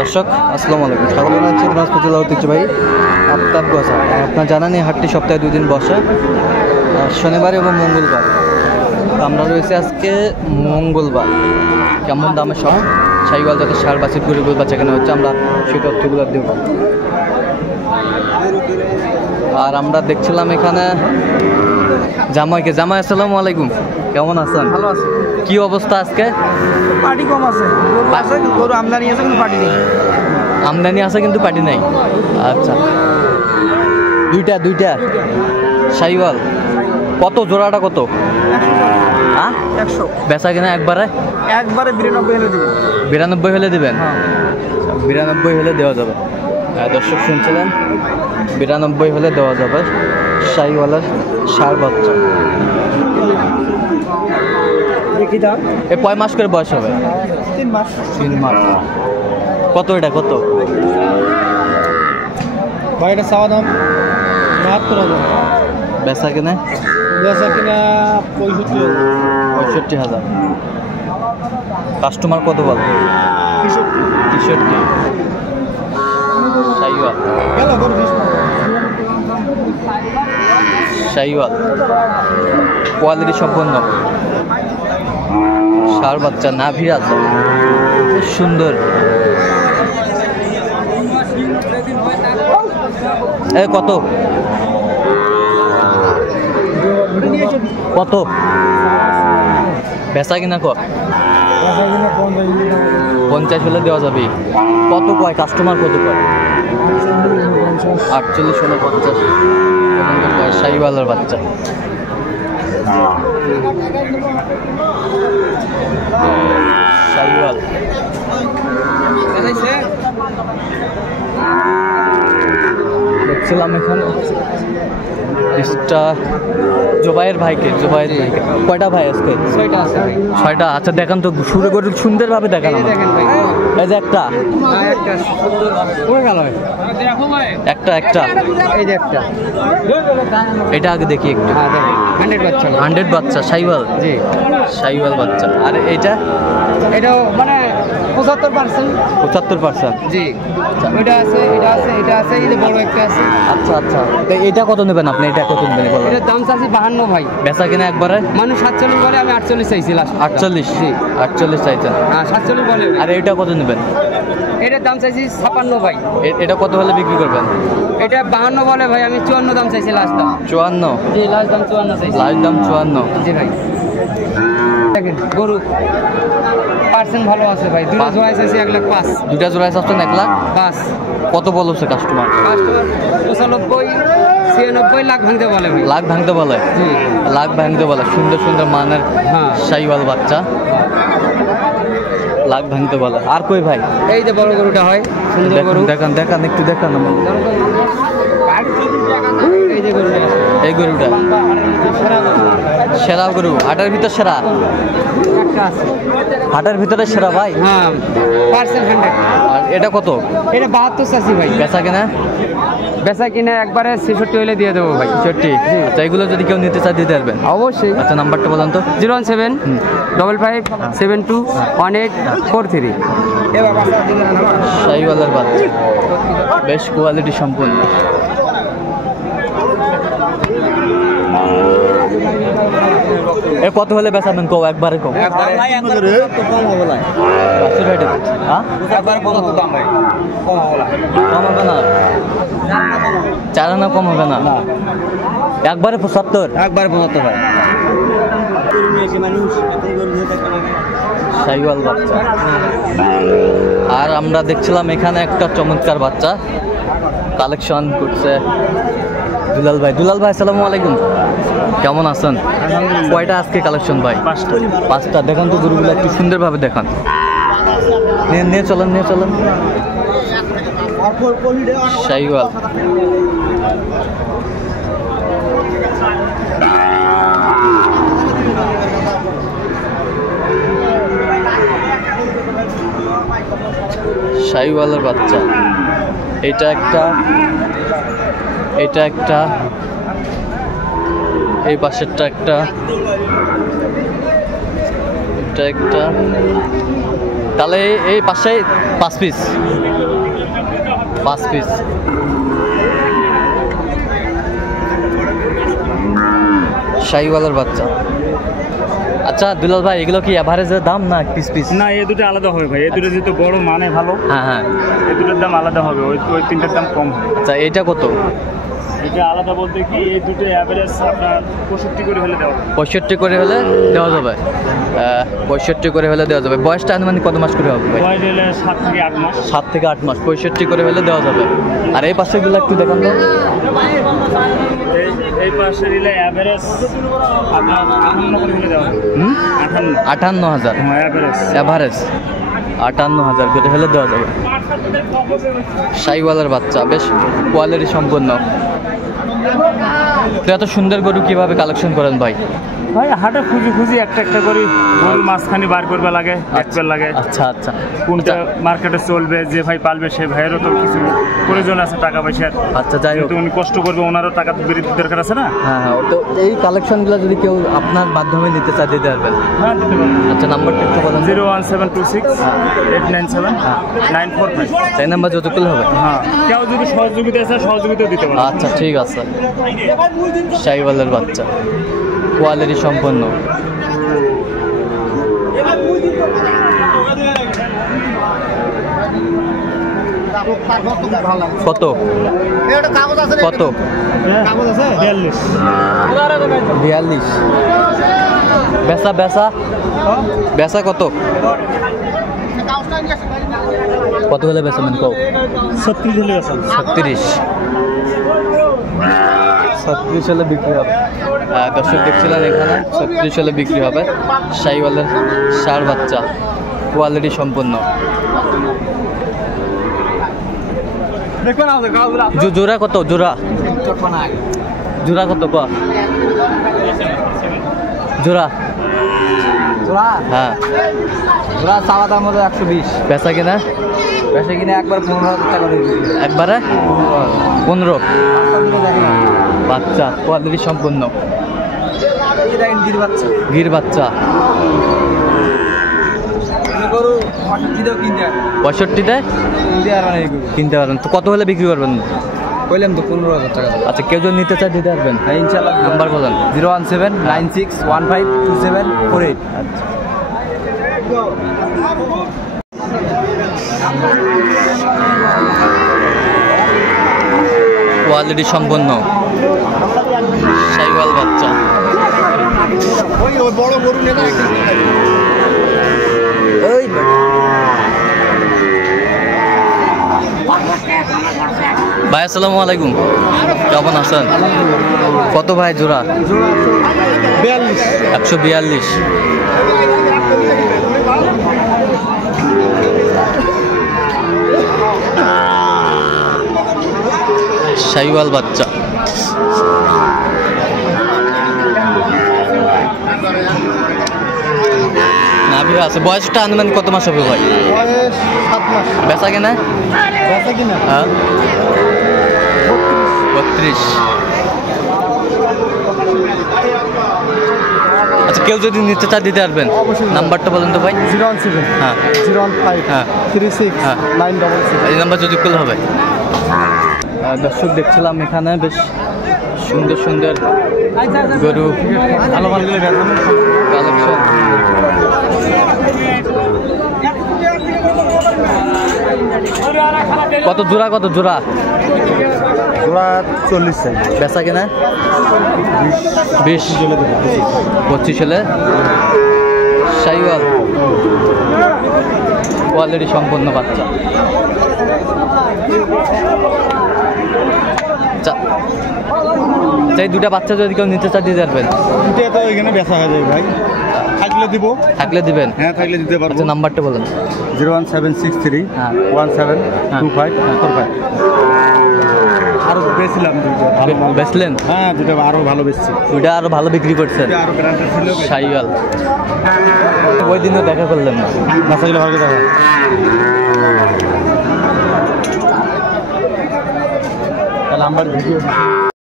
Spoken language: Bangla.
দর্শক আসসালামু আলাইকুম, স্বাগত জানাচ্ছি দিনাজপুর জেলা ঐতিহ্যবাহী আফতাবগঞ্জ। আপনার জানেন এই হাটটি সপ্তাহে 2 দিন বসে, শনিবার এবং মঙ্গলবার। আমরা রয়েছে আজকে মঙ্গলবার। কেমন দামের সহ শাহিওয়াল যাতে ষাঁড় বাছুর গরুগুলো বাচ্চা কেনা হচ্ছে, আমরা সেই তথ্যগুলো দেব। আর আমরা দেখছিলাম এখানে জামাইকে। জামাই আসসালামু আলাইকুম, কেমন আছেন? ভালো আছে। কি অবস্থা আজকে? পার্টি কম আছে, গরু আমদানি আছে কিন্তু পার্টি নেই। আমদানি আছে কিন্তু পার্টি নাই। আচ্ছা, দুইটা শাহিওয়াল কত জোড়াটা? কত? 100 বেচা কিনা একবারে 92 হলে দিব। 92 হলে দেবেন? 92 হলে দেওয়া যাবে। দর্শক শুনছিলেন, 92 হলে দেওয়া যাবে শাহিওয়ালের ষাঁড় বাচ্চা। এ কয় মাস করে বয়স হবে? 3 মাস। 3 মাস। কত এটা? কত ভাই এটা চাওয়া দাম 72,000। বেচা কিনা? বেচা কিনা 65,000। কাস্টমার কত বল? 63। শাহিওয়াল শাহিওয়াল কোয়ালিটি সম্পন্ন ষাঁড় বাচ্চা, নাভি আছে খুব সুন্দর। এ কত কত বেচা কিনা? 50 হলে দেওয়া যাবে। কত কয় কাস্টমার? কত কয়? 48 হলে 50 কয় শাহিওয়ালের বাচ্চা। শাহিওয়াল দেখছিলাম এখানে জোবাইয়ের ভাইকে। কয়টা ভাই আজকে? 6টা আছে। 6টা। আচ্ছা দেখান তো, শুরু করে সুন্দরভাবে দেখান। এই যে একটা এই যে একটা, এটা আগে দেখি একটু। 100 বাচ্চা শাহিওয়াল। জি, শাহিওয়াল বাচ্চা। আর এটা মানে 75%। জি, এটা আছে, এটা আছে, এই যে বড় একটা আছে। আচ্ছা তো এটা কত নেবেন আপনি? এটা কত নেবেন? এটার দাম চাচ্ছি 52 ভাই। বেচা কিনা একবারে? মানুষ 47 বলে, আমি 48 চাইছি লাস্ট। 48? জি 48 চাইছেন। হ্যাঁ 47 বলে। আর এটা কত নেবেন? এটার দাম চাইছি 56 ভাই। এটা কত হলে বিক্রি করবেন? এটা 52 বলে ভাই, আমি 54 দাম চাইছি লাস্ট দাম। 54? জি, লাস্ট দাম 54 চাইছি। লাস্ট দাম 54? জি ভাই। দেখেন গরু পার্সেন্ট ভালো আছে ভাই। দুটো জোড়ায় চাইছি 1,05,000। দুটা জোড়ায় চাচ্ছেন 1,05,000? কত বলছে কাস্টমার? 95 লাখ ভাঙতে বলে ভাই। লাখ ভাঙতে বলে? জি, লাখ ভাঙতে বলে। সুন্দর মানের শাহিওয়াল বাচ্চা, লাখ ভাঙতে বলে। আর কই ভাই? এই যে বড় গরুটা হয়, সুন্দর গরু। দেখান একটু দেখান। এই যে গরুটা, এই গরুটা সেরা গরু, হাটের ভিতর সেরা। হাটের ভিতরে সেরা ভাই। হ্যাঁ পার্সেন্ট 100। আর এটা কত? এটা 72 চাচ্ছি ভাই। বেচা কিনা একবারে 66 হলে দিয়ে দেবো ভাই। 66? আচ্ছা, এগুলো যদি কেউ নিতে চায় দিতে পারবেন? অবশ্যই। আচ্ছা, নাম্বারটা বলেন তো। 01755721843। শাহিওয়ালের বাচ্চা, বেশ কোয়ালিটি সম্পন্ন। এ কত হলে বেচাবেন? কও একবারে কম। কম হবে না। কম হবে না? 4 আনা কম হবে না? একবারে 75? একবারে 75 ভাই। শাহিওয়াল বাচ্চা। আর আমরা দেখছিলাম এখানে একটা চমৎকার বাচ্চা কালেকশন করছে দুলাল ভাই। আসসালামু আলাইকুম, কেমন আছেন? কয়টা আজকে কালেকশন ভাই? 5টা। দেখান তো গরুগুলো একটু সুন্দরভাবে দেখান। নিয়ে চলেন। শাহিওয়াল শাহিওয়ালের বাচ্চা। এটা একটা, এই পাশেরটা একটা, এটা একটা। তাহলে এই পাশে 5 পিস 5 পিস। শাহিওয়ালের বাচ্চা। আচ্ছা দুলাল ভাই, এগুলো কি এভারেজের দাম না পিস পিস? না, এই দুটো আলাদা হবে ভাই। এই দুটো যেহেতু বড় মানে ভালো, হ্যাঁ হ্যাঁ। এই দুটোর দাম আলাদা হবে, ওই ওই তিনটার দাম কম হবে। আচ্ছা এটা কত? এটা আলাদা বলতে কি, এই দুটো অ্যাভারেজ আপনার 65 করে হলে দেওয়া হবে। 65 করে হলে দেওয়া যাবে। 65 করে হলে দেওয়া যাবে। বয়সটা আনুমানিক কত মাস করে হবে ভাই? বয়স হলে 7 থেকে 8 মাস। 7 থেকে 8 মাস। 65 করে হলে দেওয়া যাবে। আর এই পাশেগুলো একটু দেখান তো। এই পাশে নিলে অ্যাভারেজ আপনার 58 করে হলে দেওয়া হবে। 58,000 হ্যাঁ, অ্যাভারেজ। এভারেজ 58,000 করে হলে দেওয়া যাবে। শাহিওয়ালের বাচ্চা, বেশ কোয়ালিটি সম্পন্ন। তো এত সুন্দর গরু কিভাবে কালেকশন করেন ভাই? ভাই হাটে খুঁজি খুঁজি একটা একটা করে গরু মাঝখানে বার করবে লাগে, দেখবে লাগে আচ্ছা আচ্ছা। কোনটা মার্কেটে চলবে, যে ভাই পালবে সেই ভাইয়েরও তো কিছু প্রয়োজন আছে টাকা পয়সার। আচ্ছা যাই হোক। কিন্তু উনি কষ্ট করবে, ওনারও টাকা বেরিয়ে দরকার আছে না। হ্যাঁ হ্যাঁ। তো এই কালেকশনগুলো যদি কেউ আপনার মাধ্যমে নিতে চায় দিতে পারবেন? হ্যাঁ, দিতে পারবেন। আচ্ছা নাম্বারটা একটু বলেন। 01726-897-945। সেই নাম্বার যোগাযোগ করলে হবে? হ্যাঁ, কেউ যদি সহযোগিতা আছে সহযোগিতা দিতে পারে। আচ্ছা ঠিক আছে। শাহিওয়ালের বাচ্চা, কোয়ালিটি সম্পন্ন। কত কত? 42। 42। বেচা বেচা বেচা কত? কত হলে বেচবেন কও? 36 হলে আছে। 36। 36 হলে বিক্রি হবে। দর্শক দেখছিলেন এখানে 36 হলে বিক্রি হবে। শাহিওয়ালের ষাঁড় বাচ্চা, কোয়ালিটি সম্পন্ন। জোড়া কত? জোড়া জোড়া কত কো? জোড়া হ্যাঁ। জোড়া চাওয়া দাম মতো 120। বেচা কিনা? বেশি কিনে একবার 15,000 টাকা দিয়ে দিবি। একবারে 15। বাচ্চা কোয়ালিটি সম্পন্ন। এই দেখেন গির বাচ্চা। গির বাচ্চা। গরু 65 কিনতে 65টায় কিনতে আর মানে কিনতে পারবেন। তো কত হলে বিক্রি করবেন? কইলাম তো 15,000 টাকা। আচ্ছা কেউ যদি নিতে চায় দিতে পারবেন? হ্যাঁ ইনশাআল্লাহ। নাম্বার বলেন। 01796152748। আচ্ছা। কোয়ালিটি সম্পন্ন শাহিওয়াল বাচ্চা। বড় গরু নিয়ে ভাই আসসালামু আলাইকুম, কেমন আছেন? কত ভাই জোড়া? 142। শাহিওয়াল বাচ্চা। নাভি আছে। বয়সটা আনুমানিক কত মাস হবে ভাই? 7 মাস। বেচা কেনা? বেচা কিনা হ্যাঁ 32। আচ্ছা কেউ যদি নিতে চায় দিতে পারবেন? নাম্বারটা বলেন তো ভাই। 017 হ্যাঁ 015 হ্যাঁ 36 হ্যাঁ 966। এই নাম্বার যদি করলে হবে। দর্শক দেখছিলাম এখানে বেশ সুন্দর সুন্দর গরু, ভালো ভালো কালেকশন। কত জোড়া? কত জোড়া? জোড়া 40 চাই। বেচা কেনা? 20 25 হলে। শাহিওয়াল কোয়ালিটি সম্পন্ন বাচ্চা। এই দুটা বাচ্চা যদি কেউ নিতে চায় দিতে পারবেন? এটা তো এখানে বেচা হয়ে যাবে ভাই। থাকলে দিব। থাকলে দিবেন? হ্যাঁ থাকলে দিতে পারবো। আচ্ছা নাম্বারটা বলেন। 01763 হ্যাঁ 172545। আরো বেচছিলাম দুটো। বেচলেন? হ্যাঁ দুটো আরো ভালো বেচছি। ওইটা আরো ভালো বিক্রি করছেন। আরো গ্যারান্টি ছিল। শাহিওয়াল ওই দিনও দেখা করলেন না? না থাকলে ভালো দেখা। তাহলে আমার ভিডিও